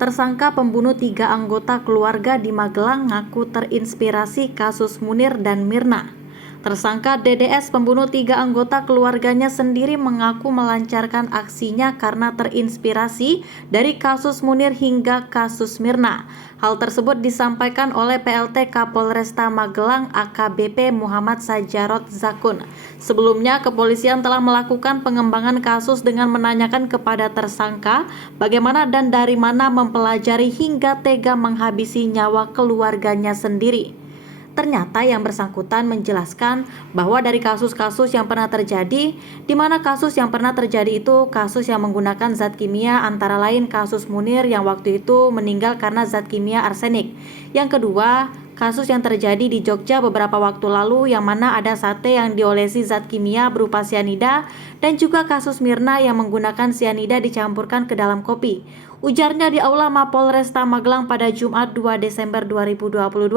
Tersangka pembunuh 3 anggota keluarga di Magelang ngaku terinspirasi kasus Munir dan Mirna. Tersangka DDS pembunuh 3 anggota keluarganya sendiri mengaku melancarkan aksinya karena terinspirasi dari kasus Munir hingga kasus Mirna. Hal tersebut disampaikan oleh PLT Kapolresta Magelang AKBP Muhammad Sajarot Zakun. Sebelumnya, kepolisian telah melakukan pengembangan kasus dengan menanyakan kepada tersangka bagaimana dan dari mana mempelajari hingga tega menghabisi nyawa keluarganya sendiri. Ternyata yang bersangkutan menjelaskan bahwa dari kasus-kasus yang pernah terjadi, di mana kasus yang pernah terjadi itu kasus yang menggunakan zat kimia, antara lain kasus Munir yang waktu itu meninggal karena zat kimia arsenik. Yang kedua, kasus yang terjadi di Jogja beberapa waktu lalu yang mana ada sate yang diolesi zat kimia berupa sianida, dan juga kasus Mirna yang menggunakan sianida dicampurkan ke dalam kopi. Ujarnya di Aula Mapolresta Magelang pada Jumat 2 Desember 2022.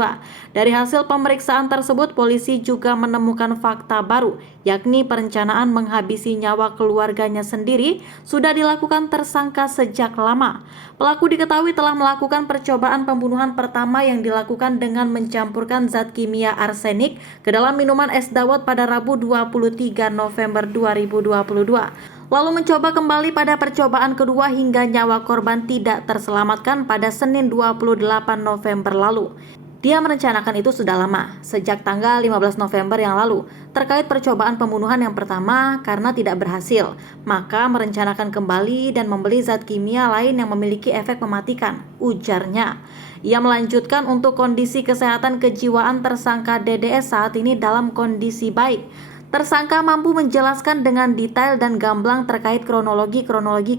Dari hasil pemeriksaan tersebut, polisi juga menemukan fakta baru, yakni perencanaan menghabisi nyawa keluarganya sendiri sudah dilakukan tersangka sejak lama. Pelaku diketahui telah melakukan percobaan pembunuhan pertama yang dilakukan dengan mencampurkan zat kimia arsenik ke dalam minuman es dawet pada Rabu 23 November 2022. Lalu mencoba kembali pada percobaan kedua hingga nyawa korban tidak terselamatkan pada Senin 28 November lalu. Dia merencanakan itu sudah lama, sejak tanggal 15 November yang lalu, terkait percobaan pembunuhan yang pertama karena tidak berhasil. Maka merencanakan kembali dan membeli zat kimia lain yang memiliki efek mematikan, ujarnya. Ia melanjutkan untuk kondisi kesehatan kejiwaan tersangka DDS saat ini dalam kondisi baik. Tersangka mampu menjelaskan dengan detail dan gamblang terkait kronologi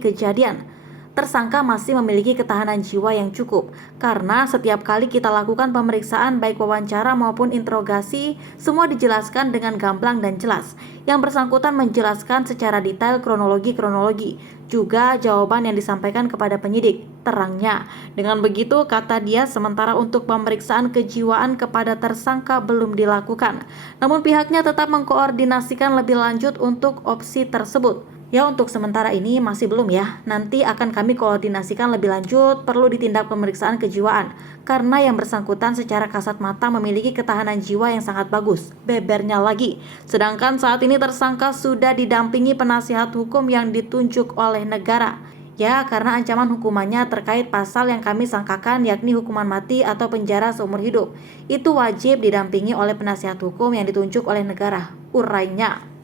kejadian. Tersangka masih memiliki ketahanan jiwa yang cukup, karena setiap kali kita lakukan pemeriksaan baik wawancara maupun interogasi, semua dijelaskan dengan gamblang dan jelas. Yang bersangkutan menjelaskan secara detail kronologi, juga jawaban yang disampaikan kepada penyidik, terangnya. Dengan begitu, kata dia, sementara untuk pemeriksaan kejiwaan kepada tersangka belum dilakukan. Namun pihaknya tetap mengkoordinasikan lebih lanjut untuk opsi tersebut. Ya, untuk sementara ini masih belum ya. Nanti akan kami koordinasikan lebih lanjut, perlu ditindak pemeriksaan kejiwaan. Karena yang bersangkutan secara kasat mata memiliki ketahanan jiwa yang sangat bagus, bebernya lagi. Sedangkan saat ini tersangka sudah didampingi penasihat hukum yang ditunjuk oleh negara. Ya, karena ancaman hukumannya terkait pasal yang kami sangkakan, yakni hukuman mati atau penjara seumur hidup. Itu wajib didampingi oleh penasihat hukum yang ditunjuk oleh negara, urainya.